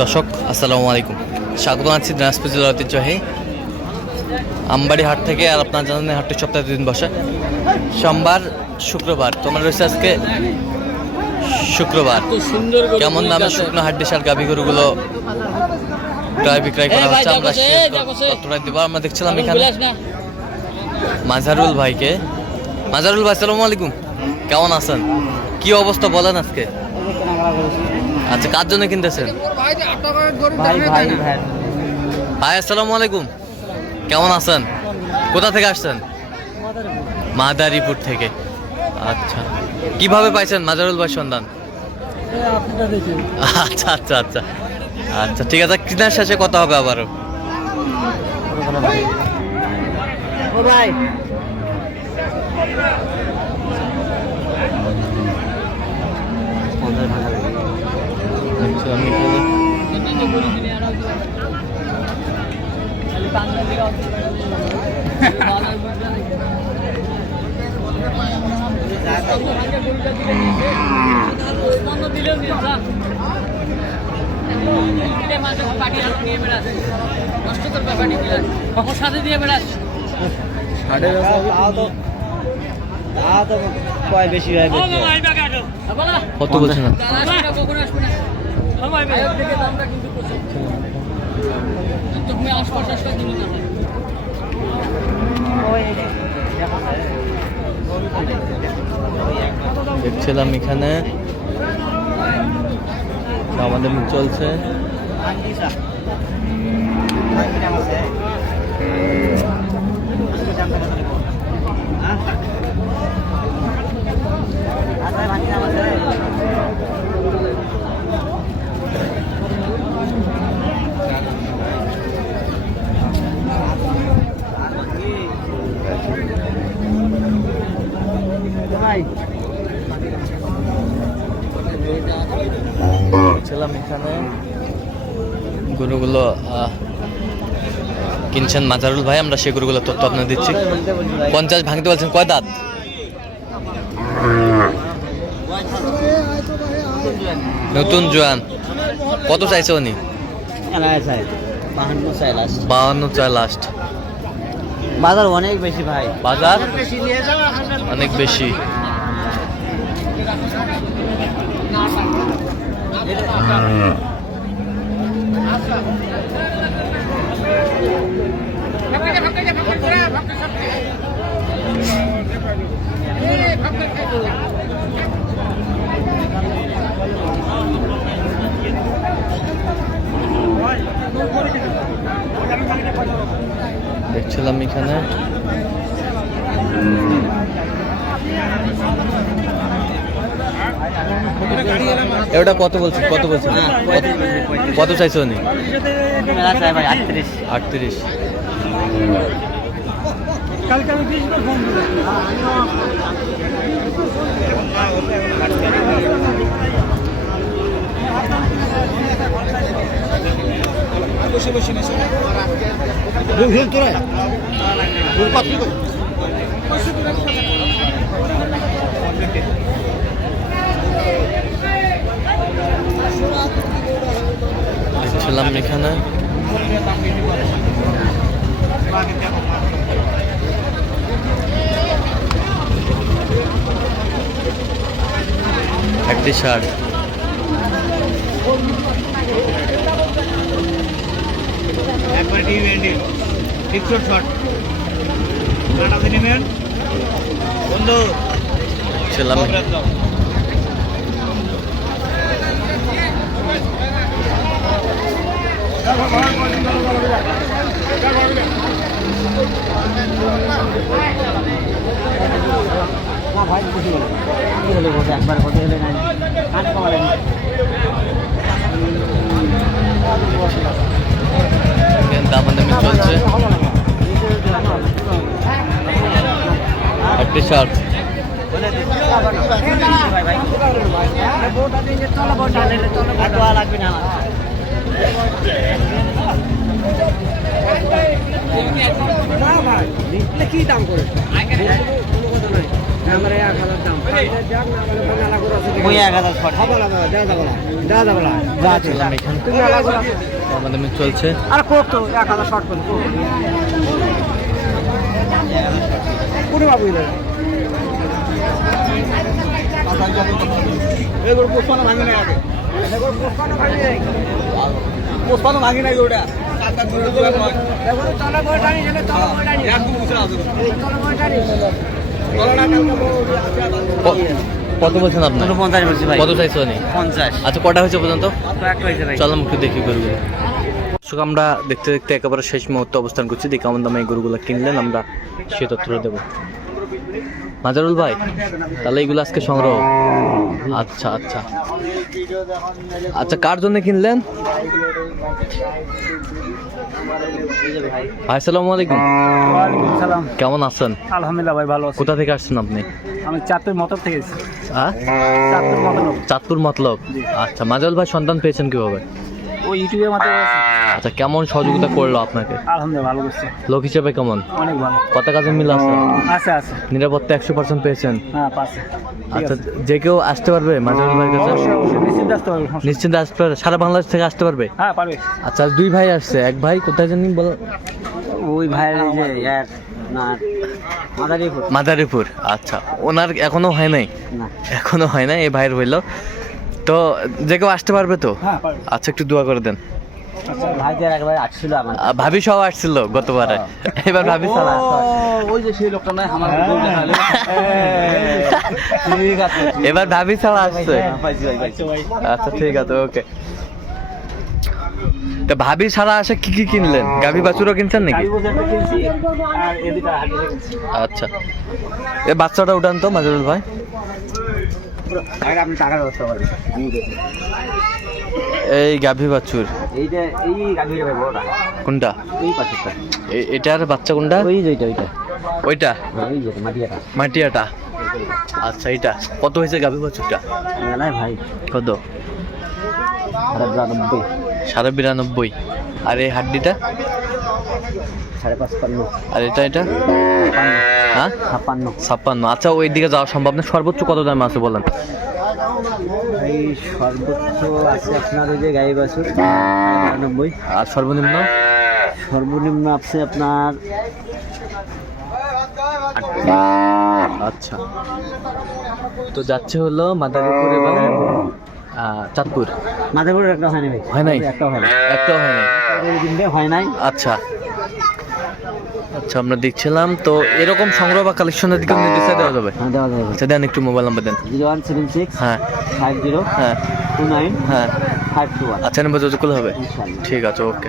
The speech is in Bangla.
দর্শক আসসালামু আলাইকুম, স্বাগত আছি দিনাজপুর জেলার ঐতিহ্যবাহী আমবাড়ি হাট থেকে। আর আপনার জানেন হাটটি সপ্তাহে 2 দিন বসে, সোমবার শুক্রবার। তোমার রয়েছে আজকে শুক্রবার। কেমন দামে শুকনো হাড্ডি সার গাভী গরুগুলো ক্রয় বিক্রয় করা হচ্ছে আমরা তথ্যটা দিব। আমরা দেখছিলাম এখানে মাজারুল ভাইকে। মাজারুল ভাই আসসালামু আলাইকুম, কেমন আছেন? কি অবস্থা বলেন আজকে? আচ্ছা, কার জন্য কিনতেছেন? ভাই আসসালামু আলাইকুম, কেমন আছেন? কোথা থেকে আসছেন? মাদারীপুর থেকে। আচ্ছা, কিভাবে পাইছেন মাজারুল ভাই সন্ধান? আচ্ছা আচ্ছা আচ্ছা আচ্ছা, ঠিক আছে। কিনার শেষে কথা হবে আবারও। কত বলছেন? দেখছিলাম এখানে আমাদের চলছে। ছিলাম এখানে গরুগুলো কিনছেন মাজারুল ভাই, আমরা সেই গরুগুলো তথ্য আপনার দিচ্ছি। 50 ভাঙতে বলছেন, কয় দাঁত? নতুন জোয়ান। কত চাইছে উনি? 52 চাই লাস্ট। বাজার অনেক বেশি ভাই, বাজার অনেক বেশি। দেখছিলাম এখানে এটা কত বলছেন? কত বলছেন? কত চাইছে উনি? 38। দেখছিলাম এখানে একটি শার্ট। একবারে টিভি এন্ডিং ঠিক শট কাটাতে নেবেন বন্ধু ছিলাম একবার কথা হলে কাজ পাওয়া দামাদামি চলছে। একটি শার্ট লাগবে না। কি দাম করে? ওই 1000 শর্ট ছিলাম এখানে আমাদের মেয়ে চলছে আর কোক তো 1000 শর্ট করে পুরো বাবু এগুলো পুষ্পানো ভাঙে নাই আগে পুষ্পানো ভাঙে নাই ওটা কত বলছেন আপনার 50 বলছি ভাই কত চাইছো নি 50 আচ্ছা কটা হয়েছে পর্যন্ত তো একটা হয়েছে ভাই চলো একটু দেখি গরুগুলো দর্শক আমরা দেখতে দেখতে একেবারে শেষ মুহূর্তে অবস্থান করছি দেখি কেমন দামে এই গরুগুলো কিনলেন আমরা সে তথ্যটা দেবো মাজারুল ভাই তাহলে এইগুলো আজকে সংগ্রহ আচ্ছা আচ্ছা আচ্ছা কার জন্য কিনলেন ভাই আসসালামু আলাইকুম ওয়ালাইকুম সালাম কেমন আছেন আলহামদুলিল্লাহ ভাই ভালো আছি কোথা থেকে আসছেন আপনি আমি চাঁদপুর মতলব থেকে এসেছি হ্যাঁ চাঁদপুর মতলব চাঁদপুর মতলব আচ্ছা মাজারুল ভাই সন্তান পেয়েছেন কিভাবে ওই ইউটিউবের মাধ্যমে আচ্ছা কেমন সহযোগিতা করলো আপনাকে আলহামদুলিল্লাহ ভালো করছে লোক হিসেবে কেমন অনেক ভালো কত কাজে মিল আছে আছে আছে নিরাপত্তা 100% পেয়েছেন হ্যাঁ পাশে আচ্ছা যে কেউ আসতে পারবে মাজারুল ভাইয়ের কাছে নিশ্চিত আসতে পারবে সমস্যা নেই। নিশ্চিন্তে আসতে পারবে সারা বাংলাদেশ থেকে আসতে পারবে হ্যাঁ পারবে আচ্ছা দুই ভাই আসছে এক ভাই কোথায় জানি বল ওই ভাইয়ের এই যে এক না মাদারীপুর মাদারীপুর আচ্ছা ওনার এখনো হয় নাই না এখনো হয় না এই ভাইয়ের হইলো তো যে কেউ আসতে পারবে তো হ্যাঁ পারবে আচ্ছা একটু দোয়া করে দেন আচ্ছা ভাইদের একবার আসছিল আমার ভাবি সহ আসছিল গতবারে এবার ভাবি ছাড়া ওই যে সেই লোকটা নয় আমার ঠিক আছে এবার ভাবি ছাড়া আসছে পাইছি ভাই পাইছি আচ্ছা ঠিক আছে ওকে তো ভাবি ছাড়া আসে কি কি কিনলেন গাভী বাছুরও কিনছেন নাকি কিনছি আর এদিকে হাজিরা কিনছি আচ্ছা এই বাচ্চাটা উঠান তো মাজারুল ভাই আগে আপনি টাকার ব্যবস্থা করেন আমি দেখি এই গাভী বাছুর এইটা এই গাভীর ভাই বড়টা কোনটা এই পাশেরটা এটার বাচ্চা কোনটা ওই যে ওইটা ওইটা এই যে মাটিয়াটা মাটিয়াটা আচ্ছা এটা কত হয়েছে গাভী বাছুরটা না ভাই কত 92 92.5 আর এই হাড্ডিটা 55 আর এটা হ্যাঁ 56 আচ্ছা ওই দিকে যাওয়া সম্ভব না সর্বোচ্চ কত দাম আছে বলেন এই সর্বোচ্চ আছে আপনার ওই যে গাই বাছুর 92 আর সর্বনিম্ন সর্বনিম্ন আছে আপনার আচ্ছা তো যাচ্ছে হলো মাদারীপুর এবং চাঁদপুর মাদারীপুর একটা হয় নাই হয় নাই একটা হয় নাই একটাও হয় নাই ওই দিনটা হয় নাই আচ্ছা আচ্ছা আমরা দেখছিলাম তো এরকম সংগ্রহ বা কালেকশনের দিকে নির্দেশনা দেওয়া যাবে হ্যাঁ দেওয়া যাবে আচ্ছা দেন একটু মোবাইল নাম্বার দেন 0176 হ্যাঁ 50 হ্যাঁ 29 হ্যাঁ 521 আচ্ছা নাম্বার যোগাযোগ করলে হবে ইনশাআল্লাহ ঠিক আছে ওকে